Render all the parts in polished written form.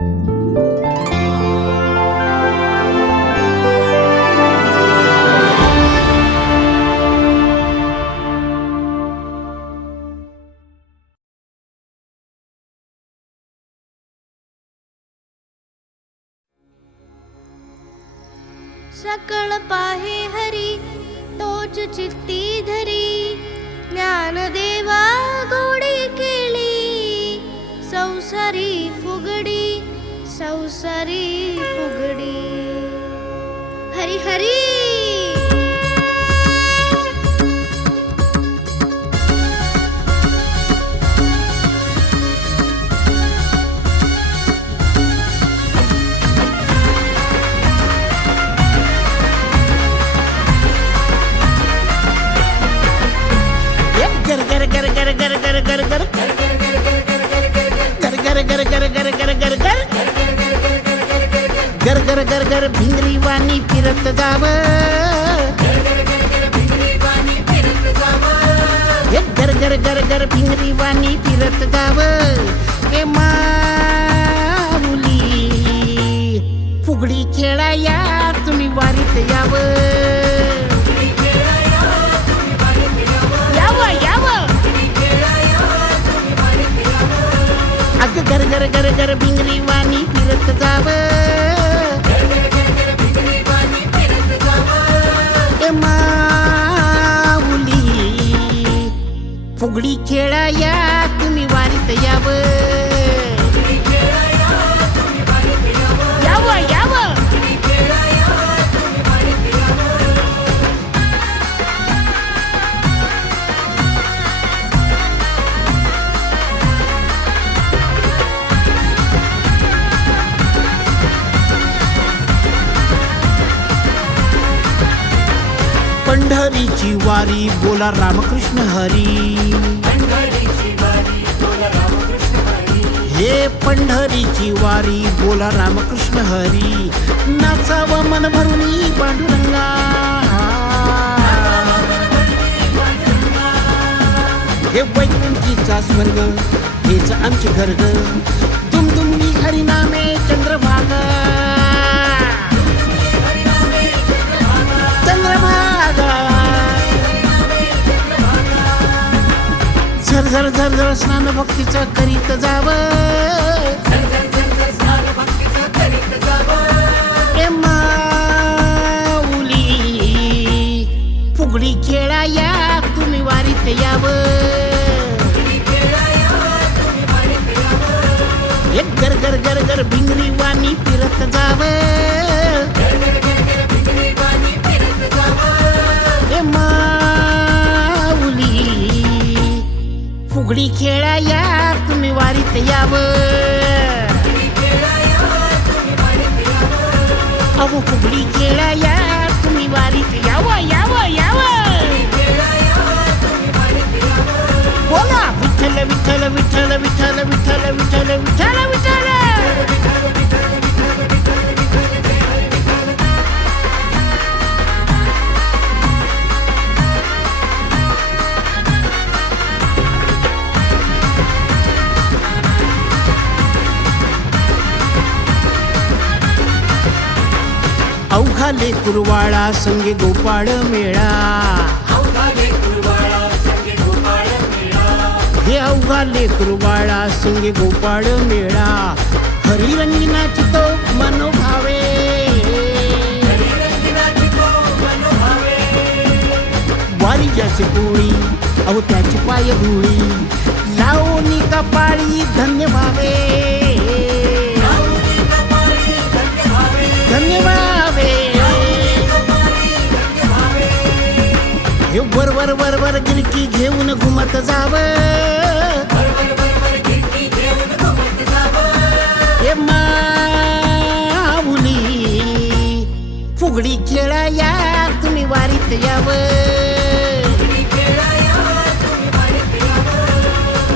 सकळ पाहे हरी तोच चित्ती धरी ज्ञानदेवा गोडी केली संसारी फुगडी हरी हरी गर गर भिंगरी वाणी फिरत जाव गर गर गर गर भिंगरी वाणी फिरत जाव ए माऊली फुगडी खेळाया तुम्ही वारीत याव अग गर गर गर गर भिंगरी वाणी फिरत जाव माऊली फुगडी खेळाया तुम्ही वारीत याव पंढरीची वारी बोला रामकृष्ण हरी हे पंढरीची वारी बोला रामकृष्ण हरी नाचावं मन भरून पांडुरंगा हे वैकुंठीचा स्वर्ग हेच आमचे घर ग दुमदुमनी हरिनामे चंद्रभागा झर झर झर झर स्नान भक्तीचं करीत जाव ए माऊली फुगडी खेळाया तुम्ही वारीत याव एक गर गर गर गर भिंगरी वाणी फिरत जाव ए माऊली फुगडी खेळाया तुम्ही वारीत याव अहो फुगडी खेळाया तुम्ही वारीत याव बोला विठ्ठल विठ्ठल विठ्ठल विठ्ठल विठ्ठल विठ्ठल विठ्ठल विठ्ठल अवघाले कुरवाळा संगे गोपाळ मेळा हे अवघाले कुरवाळा संगे गोपाळ मेळा हरिरंगिनाची तो मनोभावे वारी ज्याची पोळी अहो त्याची पाय धुळी लावणी कपाळी धन्य भावे हे वर वर वर वर गिरकी घेऊन घुमत जाव हे माऊली फुगडी खेळाया तुम्ही वारीत याव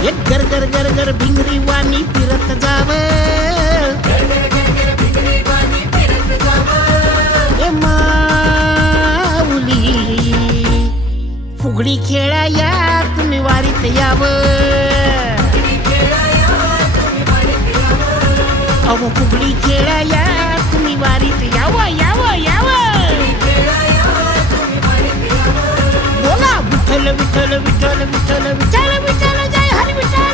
एक गर गर गर गर भिंगरी वाणी फिरत जाव हे माऊली फुगडी खेळाया तुम्ही वारीत याव अहो अहो फुगडी खेळाया तुम्ही वारीत यावं यावं यावं. बोला विठ्ठल विठ्ठल विठ्ठल विठ्ठल विठ्ठल विठ्ठल जय हरी विठ्ठल.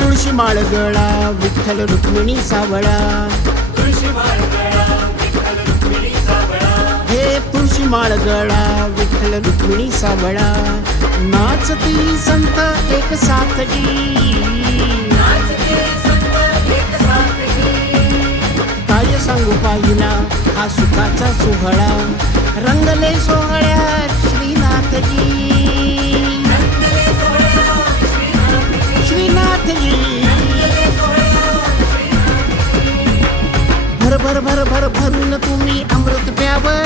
तुळशी माळ गळा विठ्ठल रुक्मिणी सावळा. हे तुळशी माळ गळा विठ्ठल रुक्मिणी सावळा. नाचती संत एक साथजी. काय सांगू पाहिला हा सुखाचा सोहळा. रंगले सोहळ्यात श्रीनाथजी. भर भर भर भर भरून तुम्ही अमृत प्यावं.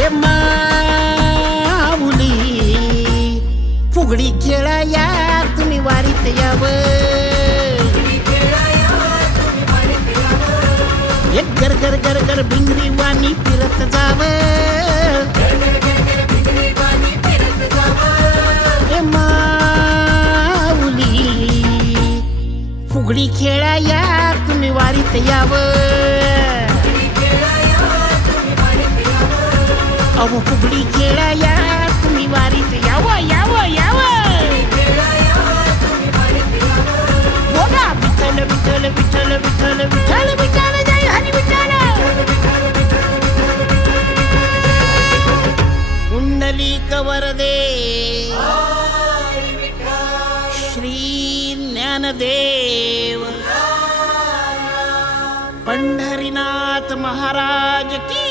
ए माऊली फुगडी खेळाया तुम्ही वारीत यावं. एक गर गर गर गर भिंगरी वाणी फिरत जावं. फुगडी खेळाया तुम्ही वारीत यावं. अहो फुगडी खेळाया तुम्ही वारीत यावं यावं यावं. बोला विठ्ठल विठ्ठल विठ्ठल विठ्ठल विठ्ठल विठ्ठल जय हरी विठ्ठल. कुंडलिक वरदे श्री ज्ञानदेव पंढरीनाथ महाराज की